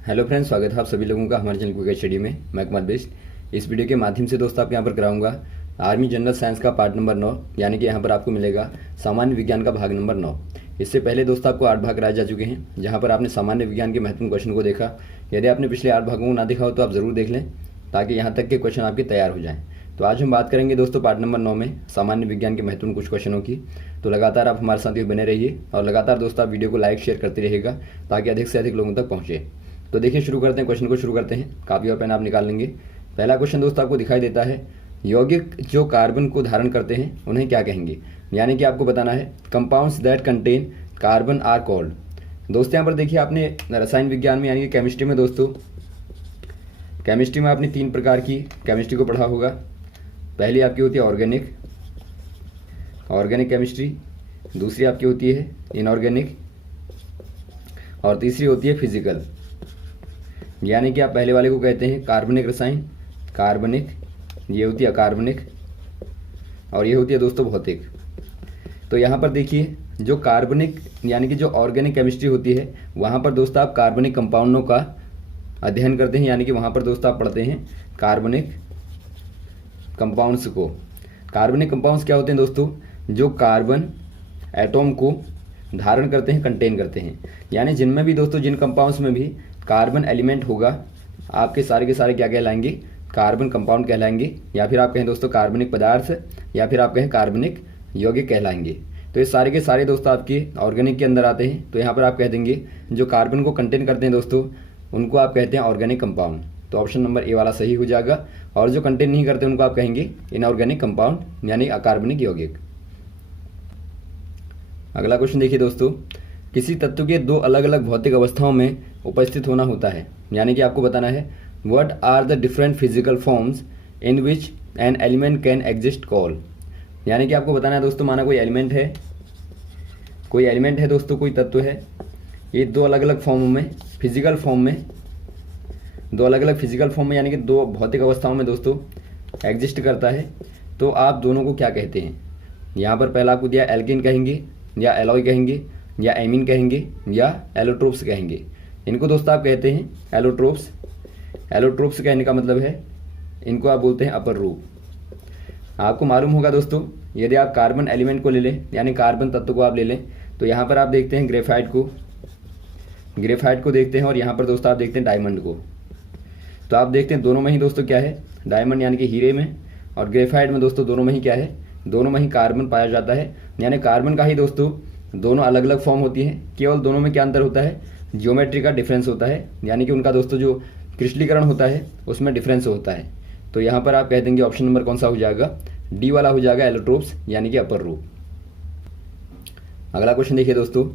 Hello friends, स्वागत है आप सभी लोगों का हमारे चैनल क्विक स्टडी में। मैं कुमार बेस्ट। इस वीडियो के माध्यम से दोस्तों आपके यहाँ पर कराऊंगा आर्मी जनरल साइंस का पार्ट नंबर 9, यानी कि यहाँ पर आपको मिलेगा सामान्य विज्ञान का भाग नंबर 9। इससे पहले दोस्तों आपको 8 भाग कराए जा चुके हैं, जहाँ पर आपने सामान्य विज्ञान के महत्वपूर्ण क्वेश्चन को देखा। यदि आपने पिछले 8 भागों को ना देखा हो तो आप जरूर देख लें, ताकि यहाँ तक के क्वेश्चन आपके तैयार हो जाएँ। तो आज हम बात करेंगे दोस्तों पार्ट नंबर 9 में सामान्य विज्ञान के महत्वपूर्ण कुछ क्वेश्चनों की। तो लगातार आप हमारे साथ बने रहिए और लगातार दोस्तों आप वीडियो को लाइक शेयर करते रहिएगा, ताकि अधिक से अधिक लोगों तक पहुँचे। तो देखिए, शुरू करते हैं, क्वेश्चन को शुरू करते हैं। कापी और पेन आप निकाल लेंगे। पहला क्वेश्चन दोस्तों आपको दिखाई देता है, यौगिक जो कार्बन को धारण करते हैं उन्हें क्या कहेंगे। यानी कि आपको बताना है compounds that contain carbon are called. दोस्तों यहाँ पर देखिए, आपने रसायन विज्ञान में यानी कि केमिस्ट्री में दोस्तों, केमिस्ट्री में आपने 3 प्रकार की केमिस्ट्री को पढ़ा होगा। पहली आपकी होती है ऑर्गेनिक केमिस्ट्री, दूसरी आपकी होती है इनऑर्गेनिक, और तीसरी होती है फिजिकल। यानी कि आप पहले वाले को कहते हैं कार्बनिक रसायन, कार्बनिक, ये होती है अकार्बनिक, और ये होती है दोस्तों भौतिक। तो यहाँ पर देखिए, जो कार्बनिक यानी कि जो ऑर्गेनिक केमिस्ट्री होती है, वहाँ पर दोस्तों आप कार्बनिक कंपाउंडों का अध्ययन करते हैं। यानी कि वहाँ पर दोस्तों आप पढ़ते हैं कार्बनिक कंपाउंड्स को। कार्बनिक कंपाउंड्स क्या होते हैं दोस्तों? जो कार्बन एटॉम को धारण करते हैं, कंटेन करते हैं। यानी जिनमें भी दोस्तों, जिन कंपाउंड्स में भी कार्बन एलिमेंट होगा, आपके सारे के सारे क्या कहलाएंगे? कार्बन कंपाउंड कहलाएंगे, या फिर आप कहें दोस्तों कार्बनिक पदार्थ, या फिर आप कहें कार्बनिक यौगिक कहलाएंगे। तो ये सारे के सारे दोस्तों आपके ऑर्गेनिक के अंदर आते हैं। तो यहाँ पर आप कह देंगे जो कार्बन को कंटेन करते हैं दोस्तों, उनको आप कहते हैं ऑर्गेनिक कंपाउंड। तो ऑप्शन नंबर ए वाला सही हो जाएगा। और जो कंटेन नहीं करते उनको आप कहेंगे इनऑर्गेनिक कंपाउंड, यानी अकार्बनिक यौगिक। अगला क्वेश्चन देखिए दोस्तों, किसी तत्व के 2 अलग अलग भौतिक अवस्थाओं में उपस्थित होना होता है। यानी कि आपको बताना है what are the different physical forms in which an element can exist call. यानी कि आपको बताना है दोस्तों, माना कोई एलिमेंट है दोस्तों, कोई तत्व है, ये 2 अलग अलग फॉर्म में, फिजिकल फॉर्म में, 2 अलग अलग फिजिकल फॉर्म में, यानी कि 2 भौतिक अवस्थाओं में दोस्तों एग्जिस्ट करता है। तो आप दोनों को क्या कहते हैं? यहाँ पर पहला आपको दिया एल्किन कहेंगे, या एलॉय कहेंगे, या एमीन कहेंगे, या एलोट्रोप्स कहेंगे। इनको दोस्तों आप कहते हैं एलोट्रोप्स। एलोट्रोप्स कहने का मतलब है, इनको आप बोलते हैं अपर रूप। आपको मालूम होगा दोस्तों, यदि आप कार्बन एलिमेंट को ले लें, यानी कार्बन तत्व को आप ले लें, तो यहाँ पर आप देखते हैं ग्रेफाइट को देखते हैं, और यहाँ पर दोस्तों आप देखते हैं डायमंड को। तो आप देखते हैं दोनों में ही दोस्तों क्या है? डायमंड यानी कि हीरे में, और ग्रेफाइट में दोस्तों दोनों में ही क्या है? दोनों में ही कार्बन पाया जाता है। यानी कार्बन का ही दोस्तों दोनों अलग अलग फॉर्म होती है। केवल दोनों में क्या अंतर होता है? ज्योमेट्री का डिफरेंस होता है, यानी कि उनका दोस्तों जो क्रिस्टलीकरण होता है उसमें डिफरेंस होता है। तो यहाँ पर आप कह देंगे ऑप्शन नंबर कौन सा हो जाएगा? डी वाला हो जाएगा, एलोट्रोप्स, यानी कि अपर रूप। अगला क्वेश्चन देखिए दोस्तों,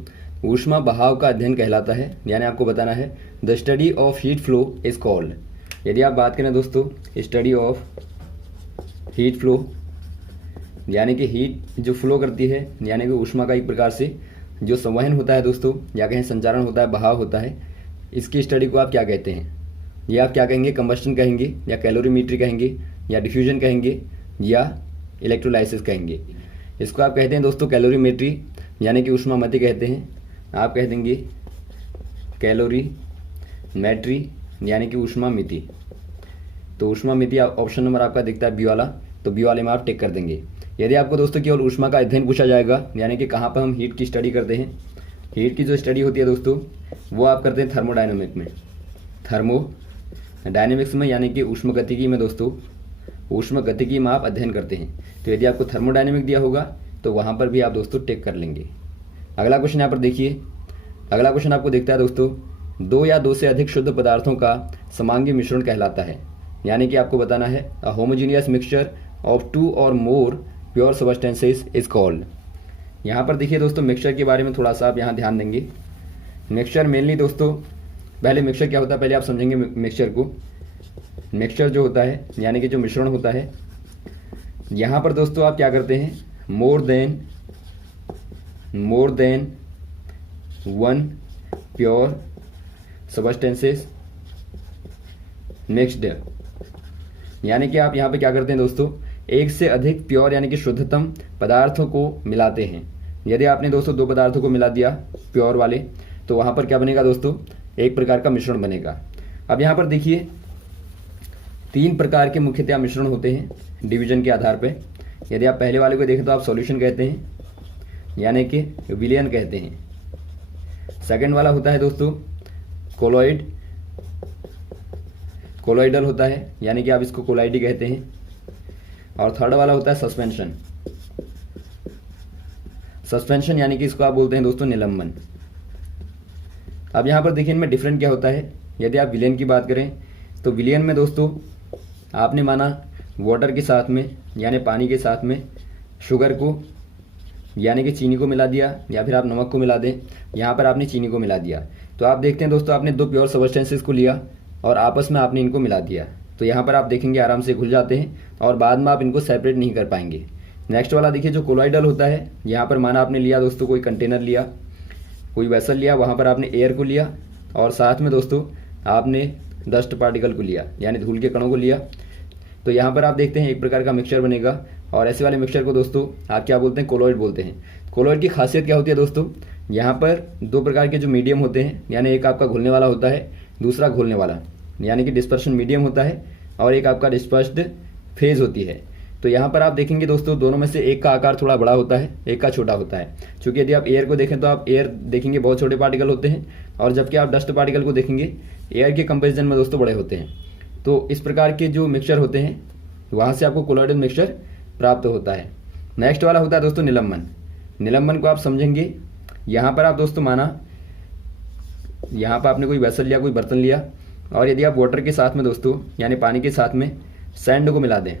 ऊष्मा बहाव का अध्ययन कहलाता है। यानी आपको बताना है the study of heat flow is called. यदि आप बात करें दोस्तों स्टडी ऑफ हीट फ्लो, यानी कि हीट जो फ्लो करती है, यानी कि ऊष्मा का एक प्रकार से जो संवहन होता है दोस्तों, या कहें संचारण होता है, बहाव होता है, इसकी स्टडी को आप क्या कहते हैं? ये आप क्या कहेंगे? कंबस्टन कहेंगे, या कैलोरीमीट्री कहेंगे, या डिफ्यूजन कहेंगे, या इलेक्ट्रोलाइसिस कहेंगे। इसको आप कहते हैं दोस्तों कैलोरीमेट्री, यानी कि ऊष्मामिति कहते हैं। आप कह देंगे कैलोरीमेट्री, यानी कि ऊष्मामिति। तो ऊष्मामिति ऑप्शन नंबर आपका दिखता है बी वाला, तो बी वाले में आप टिक कर देंगे। यदि आपको दोस्तों केवल ऊष्मा का अध्ययन पूछा जाएगा, यानी कि कहाँ पर हम हीट की स्टडी करते हैं, हीट की जो स्टडी होती है दोस्तों, वो आप करते हैं थर्मोडायनेमिक्स में, यानी कि ऊष्मगतिकी में दोस्तों, ऊष्मगतिकी में आप अध्ययन करते हैं। तो यदि आपको थर्मोडायनेमिक दिया होगा तो वहाँ पर भी आप दोस्तों टिक कर लेंगे। अगला क्वेश्चन यहाँ पर देखिए, अगला क्वेश्चन आपको दिखता है दोस्तों, 2 या 2 से अधिक शुद्ध पदार्थों का समांगी मिश्रण कहलाता है। यानी कि आपको बताना है अ होमोजीनियस मिक्सचर ऑफ 2 और मोर प्योर सब्सटेंसेस इज कॉल्ड। यहाँ पर देखिए दोस्तों, मिक्सचर के बारे में थोड़ा सा आप यहाँ ध्यान देंगे। मिक्सचर मेनली दोस्तों, पहले मिक्सचर क्या होता है पहले आप समझेंगे मिक्सचर को। मिक्सचर जो होता है, यानी कि जो मिश्रण होता है, यहाँ पर दोस्तों आप क्या करते हैं? More than 1 pure substances mixed. यानी कि आप यहाँ पे क्या करते हैं दोस्तों? 1 से अधिक प्योर यानी कि शुद्धतम पदार्थों को मिलाते हैं। यदि आपने दोस्तों 2 पदार्थों को मिला दिया प्योर वाले, तो वहाँ पर क्या बनेगा दोस्तों? एक प्रकार का मिश्रण बनेगा। अब यहाँ पर देखिए 3 प्रकार के मुख्यतः मिश्रण होते हैं डिवीजन के आधार पर। यदि आप पहले वाले को देखें तो आप सॉल्यूशन कहते हैं, यानी कि विलयन कहते हैं। सेकंड वाला होता है दोस्तों कोलॉइडल होता है, यानी कि आप इसको कोलाइडी कहते हैं। और थर्ड वाला होता है सस्पेंशन, यानी कि इसको आप बोलते हैं दोस्तों निलंबन। अब यहाँ पर देखिए इनमें डिफरेंट क्या होता है। यदि आप विलयन की बात करें तो विलयन में दोस्तों आपने माना वाटर के साथ में यानी पानी के साथ में शुगर को यानी कि चीनी को मिला दिया, या फिर आप नमक को मिला दें। यहाँ पर आपने चीनी को मिला दिया, तो आप देखते हैं दोस्तों आपने 2 प्योर सब्सटेंसेस को लिया और आपस में आपने इनको मिला दिया, तो यहाँ पर आप देखेंगे आराम से घुल जाते हैं और बाद में आप इनको सेपरेट नहीं कर पाएंगे। नेक्स्ट वाला देखिए जो कोलॉइडल होता है, यहाँ पर माना आपने लिया दोस्तों कोई कंटेनर लिया, कोई वेसल लिया, वहाँ पर आपने एयर को लिया और साथ में दोस्तों आपने डस्ट पार्टिकल को लिया यानी धूल के कणों को लिया, तो यहाँ पर आप देखते हैं एक प्रकार का मिक्सचर बनेगा। और ऐसे वाले मिक्सचर को दोस्तों आप क्या बोलते हैं, कोलॉइड बोलते हैं। कोलॉइड की खासियत क्या होती है दोस्तों, यहाँ पर 2 प्रकार के जो मीडियम होते हैं, यानी एक आपका घुलने वाला होता है, दूसरा घोलने वाला यानी कि डिस्पर्शन मीडियम होता है, और एक आपका डिस्पर्स्ड फेज होती है। तो यहाँ पर आप देखेंगे दोस्तों दोनों में से एक का आकार थोड़ा बड़ा होता है, एक का छोटा होता है। क्योंकि यदि आप एयर को देखें तो आप एयर देखेंगे बहुत छोटे पार्टिकल होते हैं, और जबकि आप डस्ट पार्टिकल को देखेंगे एयर के कंपेरिजन में दोस्तों बड़े होते हैं। तो इस प्रकार के जो मिक्सचर होते हैं वहाँ से आपको कोलॉइडल मिक्सचर प्राप्त होता है। नेक्स्ट वाला होता है दोस्तों निलंबन को आप समझेंगे। यहाँ पर आप दोस्तों माना यहाँ पर आपने कोई वेसल लिया, कोई बर्तन लिया, और यदि आप वाटर के साथ में दोस्तों यानी पानी के साथ में सैंड को मिला दें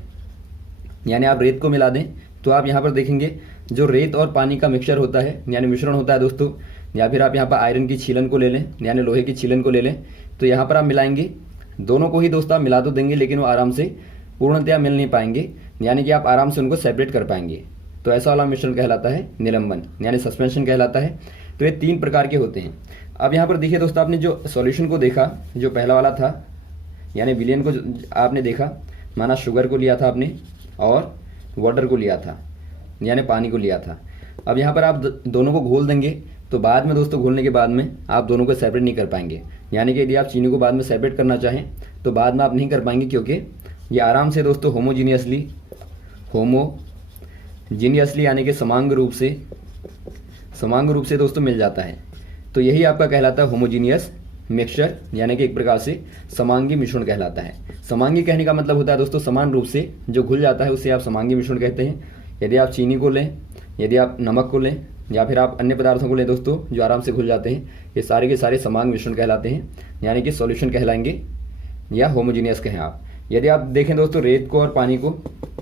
यानी आप रेत को मिला दें, तो आप यहाँ पर देखेंगे जो रेत और पानी का मिक्सचर होता है यानी मिश्रण होता है दोस्तों, या फिर आप यहाँ पर आयरन की छीलन को ले लें यानी लोहे की छीलन को ले लें, तो यहाँ पर आप मिलाएंगे दोनों को ही दोस्तों आप मिला तो देंगे, लेकिन वो आराम से पूर्णतया मिल नहीं पाएंगे, यानी कि आप आराम से उनको सेपरेट कर पाएंगे। तो ऐसा वाला मिश्रण कहलाता है निलंबन यानी सस्पेंशन कहलाता है। तो ये 3 प्रकार के होते हैं। अब यहाँ पर देखिए दोस्तों आपने जो सॉल्यूशन को देखा, जो पहला वाला था यानी विलयन को आपने देखा, माना शुगर को लिया था आपने और वाटर को लिया था यानी पानी को लिया था। अब यहाँ पर आप दोनों को घोल देंगे, तो बाद में दोस्तों घोलने के बाद में आप दोनों को सेपरेट नहीं कर पाएंगे, यानी कि यदि आप चीनी को बाद में सेपरेट करना चाहें तो बाद में आप नहीं कर पाएंगे, क्योंकि ये आराम से दोस्तों होमोजीनियसली यानी कि समांग रूप से दोस्तों मिल जाता है। तो यही आपका कहलाता है होमोजीनियस मिक्सचर, यानी कि एक प्रकार से समांगी मिश्रण कहलाता है। समांगी कहने का मतलब होता है दोस्तों समान रूप से जो घुल जाता है उसे आप समांगी मिश्रण कहते हैं। यदि आप चीनी को लें, यदि आप नमक को लें, या फिर आप अन्य पदार्थों को लें दोस्तों जो आराम से घुल जाते हैं, ये सारे के सारे समांग मिश्रण कहलाते हैं, यानी कि सॉल्यूशन कहलाएंगे या होमोजीनियस कहें आप। यदि आप देखें दोस्तों रेत को और पानी को,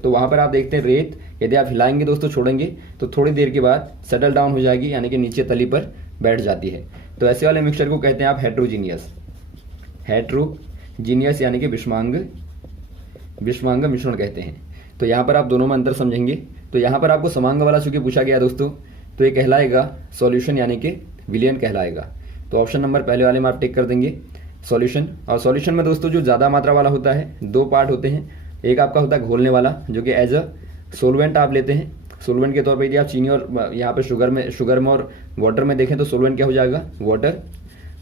तो वहाँ पर आप देखते हैं रेत यदि आप हिलाएंगे दोस्तों, छोड़ेंगे तो थोड़ी देर के बाद सेटल डाउन हो जाएगी, यानी कि नीचे तली पर बैठ जाती है। तो ऐसे वाले मिक्सचर को कहते हैं आप हेट्रोजीनियस यानी कि विषमांग मिश्रण कहते हैं। तो यहाँ पर आप दोनों में अंतर समझेंगे। तो यहाँ पर आपको समांग वाला चूंकि पूछा गया दोस्तों, तो ये कहलाएगा सॉल्यूशन यानी कि विलयन कहलाएगा। तो ऑप्शन नंबर पहले वाले में आप टिक कर देंगे सॉल्यूशन। और सॉल्यूशन में दोस्तों जो ज़्यादा मात्रा वाला होता है 2 पार्ट होते हैं। एक आपका होता है घोलने वाला, जो कि एज अ सोलवेंट आप लेते हैं। सोलवेंट के तौर पर यदि आप चीनी और यहाँ पर शुगर में और वाटर में देखें तो सोलवेंट क्या हो जाएगा, वाटर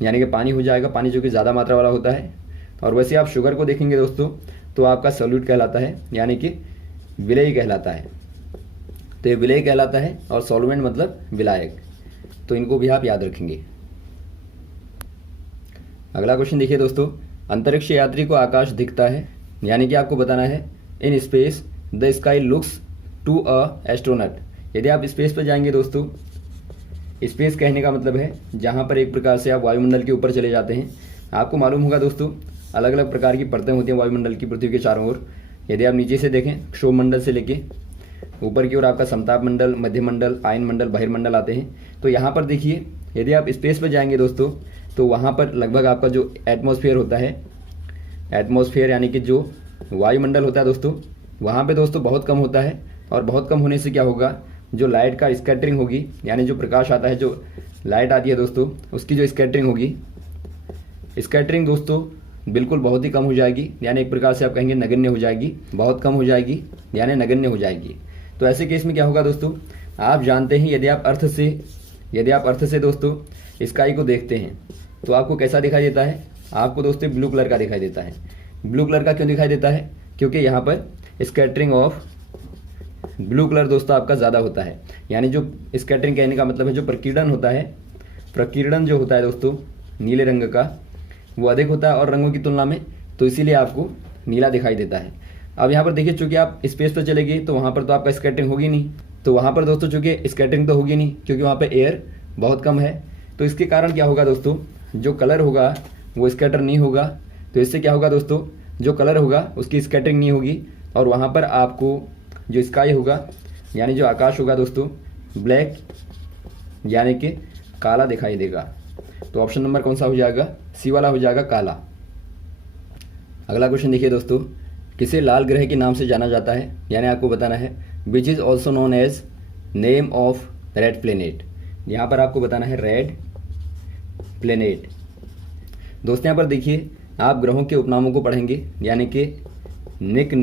यानी कि पानी हो जाएगा, पानी जो कि ज़्यादा मात्रा वाला होता है। और वैसे आप शुगर को देखेंगे दोस्तों तो आपका सॉल्यूट कहलाता है, यानी कि विलेय कहलाता है। तो ये विलेय कहलाता है और सॉल्वेंट मतलब विलायक। तो इनको भी आप याद रखेंगे। अगला क्वेश्चन देखिए दोस्तों, अंतरिक्ष यात्री को आकाश दिखता है, यानी कि आपको बताना है in space the sky looks to a astronaut. यदि आप स्पेस पर जाएंगे दोस्तों, स्पेस कहने का मतलब है जहाँ पर एक प्रकार से आप वायुमंडल के ऊपर चले जाते हैं। आपको मालूम होगा दोस्तों अलग अलग प्रकार की परतें होती हैं वायुमंडल की पृथ्वी के चारों ओर। यदि आप नीचे से देखें क्षोभ मंडल से लेके ऊपर की ओर आपका समताप मंडल, मध्य मंडल, आयन मंडल, बहिर्मंडल आते हैं। तो यहाँ पर देखिए यदि आप स्पेस पर जाएंगे दोस्तों तो वहाँ पर लगभग आपका जो एटमॉस्फेयर होता है, एटमॉस्फेयर यानी कि जो वायुमंडल होता है दोस्तों, वहाँ पे दोस्तों बहुत कम होता है। और बहुत कम होने से क्या होगा, जो लाइट का स्कैटरिंग होगी, यानी जो प्रकाश आता है, जो लाइट आती है दोस्तों, उसकी जो स्कैटरिंग होगी, स्कैटरिंग दोस्तों बिल्कुल बहुत ही कम हो जाएगी, यानी एक प्रकार से आप कहेंगे नगण्य हो जाएगी, बहुत कम हो जाएगी यानी नगण्य हो जाएगी। तो ऐसे केस में क्या होगा दोस्तों, आप जानते हैं यदि आप अर्थ से दोस्तों स्काई को देखते हैं, तो आपको कैसा दिखाई देता है, आपको दोस्तों ब्लू कलर का दिखाई देता है। ब्लू कलर का क्यों दिखाई देता है, क्योंकि यहाँ पर स्कैटरिंग ऑफ ब्लू कलर दोस्तों आपका ज़्यादा होता है। यानी जो स्कैटरिंग कहने का मतलब है जो प्रकीर्णन होता है, प्रकीर्णन जो होता है दोस्तों नीले रंग का वो अधिक होता है और रंगों की तुलना में, तो इसीलिए आपको नीला दिखाई देता है। अब यहाँ पर देखिए, चूंकि आप स्पेस पर चलेगी तो वहाँ पर तो आपका स्कैटरिंग होगी नहीं, तो वहाँ पर दोस्तों चूंकि स्कैटरिंग तो होगी नहीं क्योंकि वहाँ पर एयर बहुत कम है। तो इसके कारण क्या होगा दोस्तों, जो कलर होगा वो स्कैटर नहीं होगा। तो इससे क्या होगा दोस्तों, जो कलर होगा उसकी स्कैटरिंग नहीं होगी और वहाँ पर आपको जो स्काई होगा यानी जो आकाश होगा दोस्तों ब्लैक यानी कि काला दिखाई देगा। तो ऑप्शन नंबर कौन सा हो जाएगा, सी वाला हो जाएगा, काला। अगला क्वेश्चन देखिए दोस्तों, किसे लाल ग्रह के नाम से जाना जाता है, यानी आपको बताना है which is also known as name of red planet. यहाँ पर आपको बताना है रेड प्लेनेट। दोस्तों यहाँ पर देखिए, आप ग्रहों के उपनामों को पढ़ेंगे यानी कि निक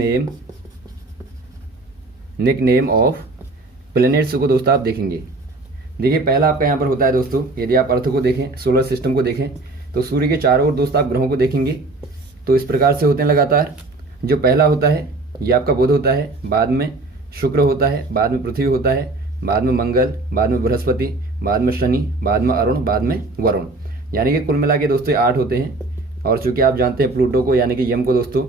नेम ऑफ प्लेनेट्स को दोस्तों आप देखेंगे। देखिए पहला आपका यहाँ पर होता है दोस्तों, यदि आप अर्थ को देखें, सोलर सिस्टम को देखें, तो सूर्य के चारों ओर दोस्तों आप ग्रहों को देखेंगे तो इस प्रकार से होते हैं लगातार। जो पहला होता है ये आपका बुध होता है, बाद में शुक्र होता है, बाद में पृथ्वी होता है, बाद में मंगल, बाद में बृहस्पति, बाद में शनि, बाद में अरुण, बाद में वरुण। यानी कि कुल मिला के दोस्तों 8 होते हैं। और चूंकि आप जानते हैं प्लूटो को यानी कि यम को दोस्तों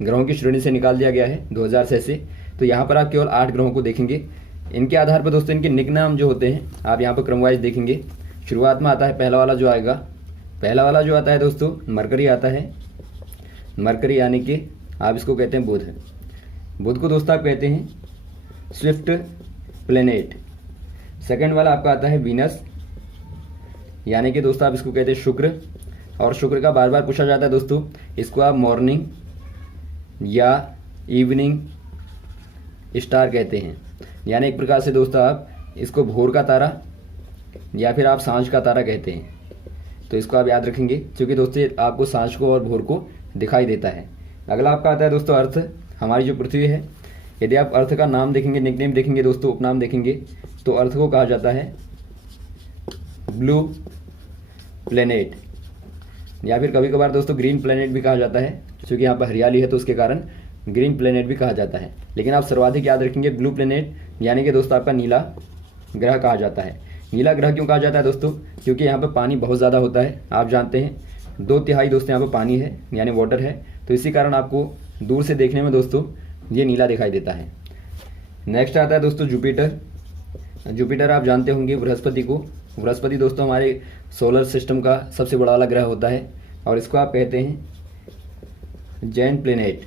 ग्रहों की श्रेणी से निकाल दिया गया है 2006 से, तो यहाँ पर आप केवल 8 ग्रहों को देखेंगे। इनके आधार पर दोस्तों इनके निक नाम जो होते हैं आप यहाँ पर क्रमवाइज देखेंगे। शुरुआत में आता है पहला वाला जो आएगा, पहला वाला जो आता है दोस्तों मरकरी आता है। मरकरी यानी कि आप इसको कहते हैं बुध। बुध को दोस्तों आप कहते हैं स्विफ्ट प्लेनेट। सेकंड वाला आपका आता है वीनस, यानी कि दोस्तों आप इसको कहते हैं शुक्र। और शुक्र का बार बार पूछा जाता है दोस्तों, इसको आप मॉर्निंग या इवनिंग स्टार कहते हैं। यानी एक प्रकार से दोस्तों आप इसको भोर का तारा या फिर आप सांझ का तारा कहते हैं। तो इसको आप याद रखेंगे क्योंकि दोस्तों आपको सांझ को और भोर को दिखाई देता है। अगला आपका आता है दोस्तों अर्थ, हमारी जो पृथ्वी है। यदि आप अर्थ का नाम देखेंगे, निकनेम देखेंगे दोस्तों, उपनाम देखेंगे, तो अर्थ को कहा जाता है ब्लू प्लेनेट या फिर कभी कभार दोस्तों ग्रीन प्लेनेट भी कहा जाता है, क्योंकि यहाँ पर हरियाली है तो उसके कारण ग्रीन प्लेनेट भी कहा जाता है। लेकिन आप सर्वाधिक याद रखेंगे ब्लू प्लेनेट, यानी कि दोस्तों आपका नीला ग्रह कहा जाता है। नीला ग्रह क्यों कहा जाता है दोस्तों, क्योंकि यहाँ पर पानी बहुत ज़्यादा होता है। आप जानते हैं 2/3 दोस्तों यहाँ पर पानी है यानी वाटर है, तो इसी कारण आपको दूर से देखने में दोस्तों ये नीला दिखाई देता है। नेक्स्ट आता है दोस्तों जुपिटर। जुपिटर आप जानते होंगे बृहस्पति को। बृहस्पति दोस्तों हमारे सोलर सिस्टम का सबसे बड़ा वाला ग्रह होता है और इसको आप कहते हैं जैंट प्लेनेट।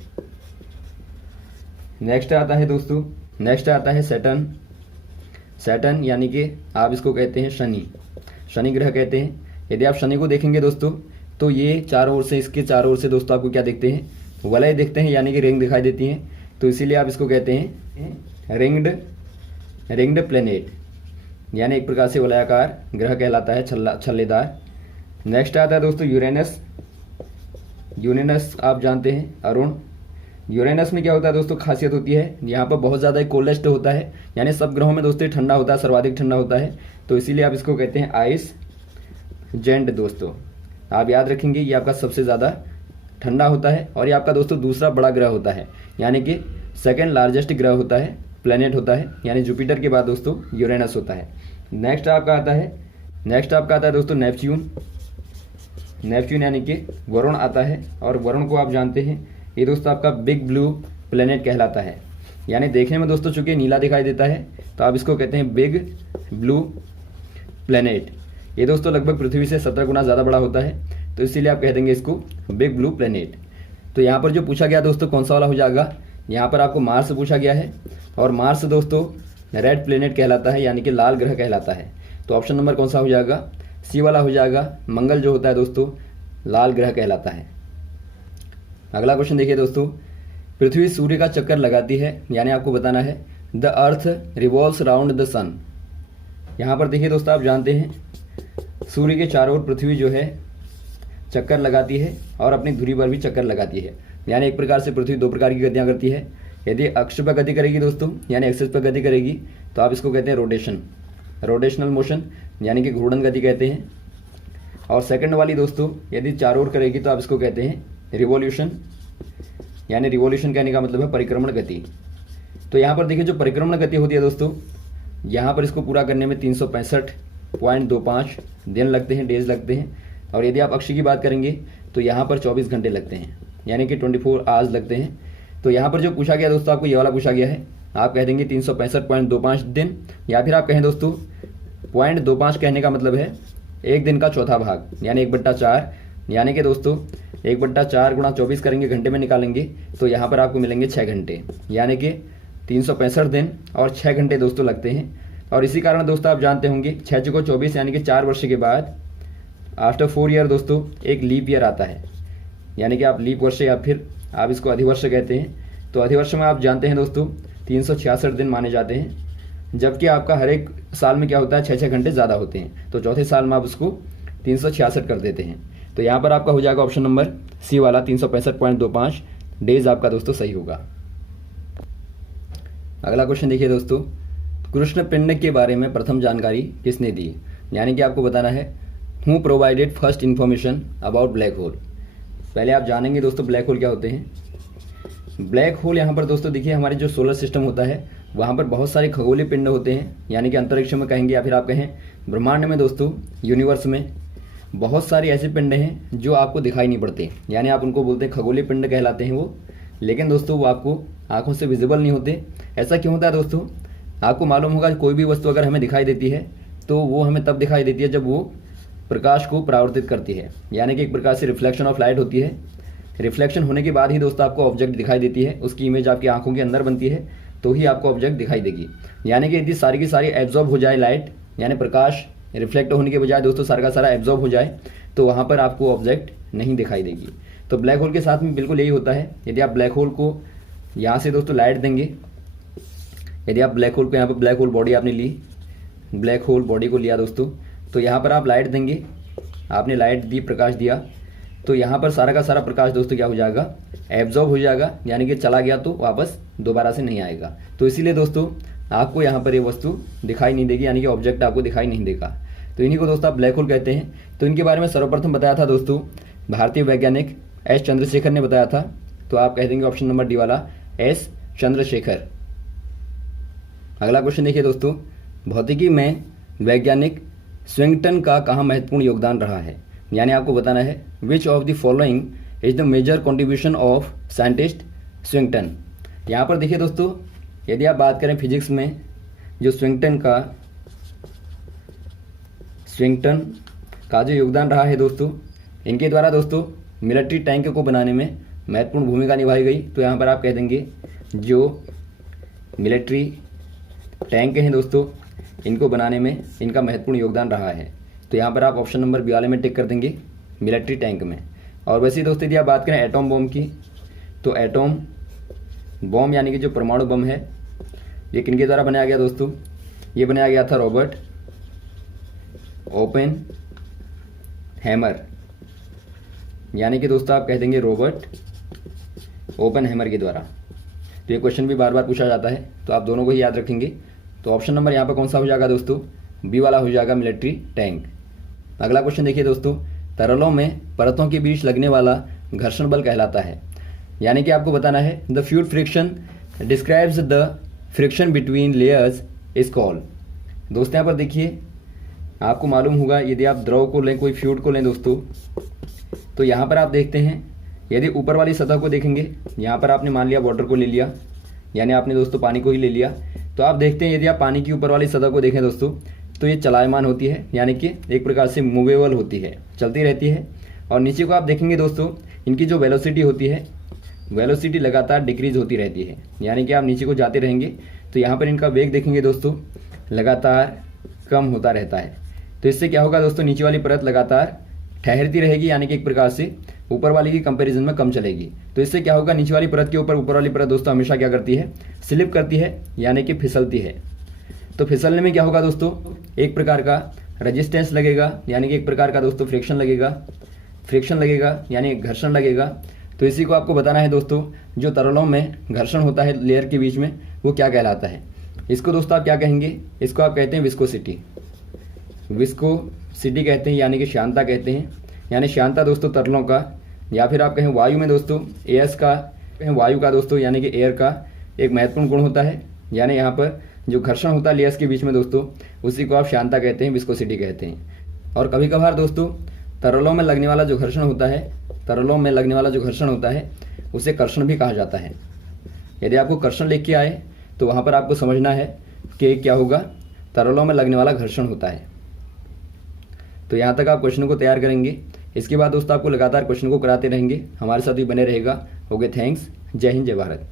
नेक्स्ट आता है सैटर्न। सैटर्न यानी कि आप इसको कहते हैं शनि, शनि ग्रह कहते हैं। यदि आप शनि को देखेंगे दोस्तों तो ये चारों ओर से, इसके चारों ओर से दोस्तों आपको क्या देखते हैं, वलय देखते हैं यानी कि रिंग दिखाई देती हैं, तो इसीलिए आप इसको कहते हैं रिंग्ड प्लेनेट, यानी एक प्रकार से वलयाकार ग्रह कहलाता है, छल्लेदार। नेक्स्ट आता है दोस्तों यूरेनस। यूरेनस आप जानते हैं अरुण। यूरेनस में क्या होता है दोस्तों, खासियत होती है यहाँ पर बहुत ज़्यादा कोल्डेस्ट होता है, यानी सब ग्रहों में दोस्तों ठंडा होता है, सर्वाधिक ठंडा होता है, तो इसीलिए आप इसको कहते हैं आइस जेंट। दोस्तों आप याद रखेंगे ये आपका सबसे ज़्यादा ठंडा होता है और ये आपका दोस्तों दूसरा बड़ा ग्रह होता है, यानी कि सेकेंड लार्जेस्ट ग्रह होता है, प्लेनेट होता है, यानी जुपिटर के बाद दोस्तों यूरेनस होता है। नेक्स्ट आपका आता है दोस्तों नेपच्यून। नेपच्यून यानी कि वरुण आता है और वरुण को आप जानते हैं ये दोस्तों आपका बिग ब्लू प्लेनेट कहलाता है, यानी देखने में दोस्तों चूंकि नीला दिखाई देता है तो आप इसको कहते हैं बिग ब्लू प्लेनेट। ये दोस्तों लगभग पृथ्वी से 17 गुना ज़्यादा बड़ा होता है, तो इसीलिए आप कह देंगे इसको बिग ब्लू प्लेनेट। तो यहाँ पर जो पूछा गया दोस्तों कौन सा वाला हो जाएगा, यहाँ पर आपको मार्स पूछा गया है और मार्स दोस्तों रेड प्लेनेट कहलाता है, यानी कि लाल ग्रह कहलाता है। तो ऑप्शन नंबर कौन सा हो जाएगा, सी वाला हो जाएगा। मंगल जो होता है दोस्तों लाल ग्रह कहलाता है। अगला क्वेश्चन देखिए दोस्तों, पृथ्वी सूर्य का चक्कर लगाती है, यानी आपको बताना है the earth revolves round the sun. यहाँ पर देखिए दोस्तों आप जानते हैं सूर्य के चारों ओर पृथ्वी जो है चक्कर लगाती है और अपनी धुरी पर भी चक्कर लगाती है, यानी एक प्रकार से पृथ्वी 2 प्रकार की गतियाँ करती है। यदि अक्ष पर गति करेगी दोस्तों यानी एक्सिस पर गति करेगी तो आप इसको कहते हैं रोटेशन, रोटेशनल मोशन, यानी कि घूर्णन गति कहते हैं। और सेकंड वाली दोस्तों यदि चारों ओर करेगी तो आप इसको कहते हैं रिवॉल्यूशन, यानी रिवॉल्यूशन कहने का मतलब है परिक्रमण गति। तो यहाँ पर देखिए जो परिक्रमण गति होती है दोस्तों, यहाँ पर इसको पूरा करने में 365.25 दिन लगते हैं, डेज लगते हैं। और यदि आप अक्ष की बात करेंगे तो यहाँ पर 24 घंटे लगते हैं, यानी कि 24 आवर्स लगते हैं। तो यहाँ पर जो पूछा गया दोस्तों, आपको ये वाला पूछा गया है, आप कह देंगे 365.25 दिन, या फिर आप कहें दोस्तों 0.25 कहने का मतलब है एक दिन का चौथा भाग, यानी 1/4, यानी कि दोस्तों 1/4 गुणा 24 करेंगे, घंटे में निकालेंगे तो यहाँ पर आपको मिलेंगे 6 घंटे, यानी कि 365 दिन और 6 घंटे दोस्तों लगते हैं। और इसी कारण दोस्तों आप जानते होंगे 6 चौको 24, यानी कि 4 वर्ष के बाद आफ्टर 4 ईयर दोस्तों एक लीप ईयर आता है, यानी कि आप लीप वर्ष या फिर आप इसको अधिवर्ष कहते हैं। तो अधिवर्ष में आप जानते हैं दोस्तों 366 दिन माने जाते हैं, जबकि आपका हर एक साल में क्या होता है 6-6 घंटे ज़्यादा होते हैं। तो चौथे साल में आप उसको 366 कर देते हैं। तो यहाँ पर आपका हो जाएगा ऑप्शन नंबर सी वाला 365.25 डेज आपका दोस्तों सही होगा। अगला क्वेश्चन देखिए दोस्तों, कृष्ण पिंड के बारे में प्रथम जानकारी किसने दी, यानी कि आपको बताना है who provided first information about black hole. पहले आप जानेंगे दोस्तों ब्लैक होल क्या होते हैं। ब्लैक होल यहाँ पर दोस्तों देखिए हमारे जो सोलर सिस्टम होता है वहाँ पर बहुत सारे खगोलीय पिंड होते हैं, यानी कि अंतरिक्ष में कहेंगे या फिर आप कहें ब्रह्मांड में दोस्तों, यूनिवर्स में बहुत सारे ऐसे पिंड हैं जो आपको दिखाई नहीं पड़ते, यानी आप उनको बोलते हैं खगोलीय पिंड कहलाते हैं वो। लेकिन दोस्तों वो आपको आंखों से विजिबल नहीं होते। ऐसा क्यों होता है दोस्तों? आपको मालूम होगा कोई भी वस्तु अगर हमें दिखाई देती है तो वो हमें तब दिखाई देती है जब वो प्रकाश को परावर्तित करती है, यानी कि एक प्रकार से रिफ्लेक्शन ऑफ लाइट होती है। रिफ्लेक्शन होने के बाद ही दोस्तों आपको ऑब्जेक्ट दिखाई देती है, उसकी इमेज आपकी आंखों के अंदर बनती है तो ही आपको ऑब्जेक्ट दिखाई देगी। यानी कि यदि सारी की सारी एब्जॉर्ब हो जाए लाइट, यानी प्रकाश रिफ्लेक्ट होने के बजाय दोस्तों सारा का सारा एब्जॉर्ब हो जाए तो वहाँ पर आपको ऑब्जेक्ट नहीं दिखाई देगी। तो ब्लैक होल के साथ में बिल्कुल यही होता है। यदि आप ब्लैक होल को यहाँ से दोस्तों लाइट देंगे, यदि आप ब्लैक होल को यहाँ पर ब्लैक होल बॉडी आपने ली, ब्लैक होल बॉडी को लिया दोस्तों, तो यहाँ पर आप लाइट देंगे, आपने लाइट दी, प्रकाश दिया, तो यहाँ पर सारा का सारा प्रकाश दोस्तों क्या हो जाएगा, एब्जॉर्ब हो जाएगा, यानी कि चला गया तो वापस दोबारा से नहीं आएगा। तो इसीलिए दोस्तों आपको यहाँ पर ये वस्तु दिखाई नहीं देगी, यानी कि ऑब्जेक्ट आपको दिखाई नहीं देगा। तो इन्हीं को दोस्तों आप ब्लैक होल कहते हैं। तो इनके बारे में सर्वप्रथम बताया था दोस्तों भारतीय वैज्ञानिक एस चंद्रशेखर ने बताया था। तो आप कह देंगे ऑप्शन नंबर डी वाला एस चंद्रशेखर। अगला क्वेश्चन देखिए दोस्तों, भौतिकी में वैज्ञानिक स्विंगटन का कहाँ महत्वपूर्ण योगदान रहा है, यानी आपको बताना है which of the following is the major contribution of scientist Swington. यहाँ पर देखिए दोस्तों, यदि आप बात करें फिजिक्स में जो स्विंगटन का जो योगदान रहा है दोस्तों, इनके द्वारा दोस्तों मिलिट्री टैंक को बनाने में महत्वपूर्ण भूमिका निभाई गई। तो यहाँ पर आप कह देंगे जो मिलिट्री टैंक हैं दोस्तों, इनको बनाने में इनका महत्वपूर्ण योगदान रहा है। तो यहाँ पर आप ऑप्शन नंबर बी वाले में टिक कर देंगे मिलिट्री टैंक में। और वैसे ही दोस्तों यदि आप बात करें एटॉम बम की, तो एटॉम बम यानी कि जो परमाणु बम है ये किनके द्वारा बनाया गया दोस्तों, ये बनाया गया था रॉबर्ट ओपेन हैमर, यानी कि दोस्तों आप कह देंगे रॉबर्ट ओपेन हैमर के द्वारा। तो ये क्वेश्चन भी बार बार पूछा जाता है, तो आप दोनों को ही याद रखेंगे। तो ऑप्शन नंबर यहाँ पर कौन सा हो जाएगा दोस्तों, बी वाला हो जाएगा मिलिट्री टैंक। अगला क्वेश्चन देखिए दोस्तों, तरलों में परतों के बीच लगने वाला घर्षण बल कहलाता है, यानी कि आपको बताना है the fluid friction describes the friction between layers is called. दोस्तों यहाँ पर देखिए आपको मालूम होगा यदि आप द्रव को लें, कोई फ्लूइड को लें दोस्तों, तो यहाँ पर आप देखते हैं यदि ऊपर वाली सतह को देखेंगे, यहाँ पर आपने मान लिया वाटर को ले लिया, यानी आपने दोस्तों पानी को ही ले लिया। तो आप देखते हैं यदि आप पानी की ऊपर वाली सतह को देखें दोस्तों, तो ये चलायमान होती है, यानी कि एक प्रकार से मूवेबल होती है, चलती रहती है। और नीचे को आप देखेंगे दोस्तों, इनकी जो वेलोसिटी होती है, वेलोसिटी लगातार डिक्रीज होती रहती है, यानी कि आप नीचे को जाते रहेंगे तो यहाँ पर इनका वेग देखेंगे दोस्तों लगातार कम होता रहता है। तो इससे क्या होगा दोस्तों, नीचे वाली परत लगातार ठहरती रहेगी, यानी कि एक प्रकार से ऊपर वाली की कंपैरिजन में कम चलेगी। तो इससे क्या होगा, नीचे वाली परत के ऊपर ऊपर वाली परत दोस्तों हमेशा क्या करती है, स्लिप करती है, यानी कि फिसलती है। तो फिसलने में क्या होगा दोस्तों, एक प्रकार का रेजिस्टेंस लगेगा, यानी कि एक प्रकार का दोस्तों फ्रिक्शन लगेगा, यानी घर्षण लगेगा। तो इसी को आपको बताना है दोस्तों, जो तरलों में घर्षण होता है लेयर के बीच में वो क्या कहलाता है। इसको दोस्तों आप क्या कहेंगे, इसको आप कहते हैं विस्कोसिटी। विस्कोसिटी कहते हैं यानी कि श्यानता कहते हैं। यानी श्यानता दोस्तों तरलों का, या फिर आप कहें वायु में दोस्तों एयर्स का, वायु का दोस्तों यानी कि एयर का एक महत्वपूर्ण गुण होता है। यानी यहाँ पर जो घर्षण होता है लेयर्स के बीच में दोस्तों, उसी को आप श्यानता कहते हैं, विस्कोसिटी कहते हैं। और कभी कभार दोस्तों तरलों में लगने वाला जो घर्षण होता है, तरलों में लगने वाला जो घर्षण होता है उसे कर्षण भी कहा जाता है। यदि आपको कर्षण लिख के आए तो वहाँ पर आपको समझना है कि क्या होगा, तरलों में लगने वाला घर्षण होता है। तो यहाँ तक आप क्वेश्चन को तैयार करेंगे। इसके बाद दोस्तों आपको लगातार क्वेश्चन को कराते रहेंगे, हमारे साथ भी बने रहेगा। Okay, thanks. जय हिंद, जय भारत।